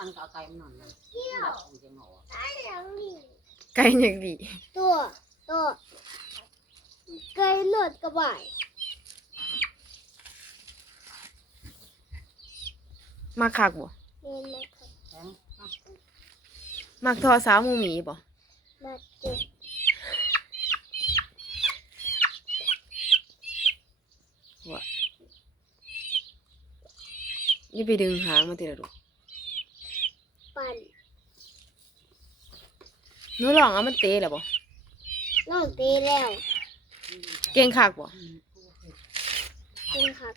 มันก็เอาไก่มันนอนเลยแบบกูจะงอ ไก่อย่างนี้ ไก่อย่างดี ตัวไก่หนวดกระบาย มักคักบ่ เห็นไหมครับ แข็ง มักทอสาวหมูหมีบ่ มาเจ็บ อย่าไปดึงหางมันติละลูก ปั่น หนูลองเอามันเตะแล้วบ่ ลองตีแล้ว เก่งคักบ่ จริงครับ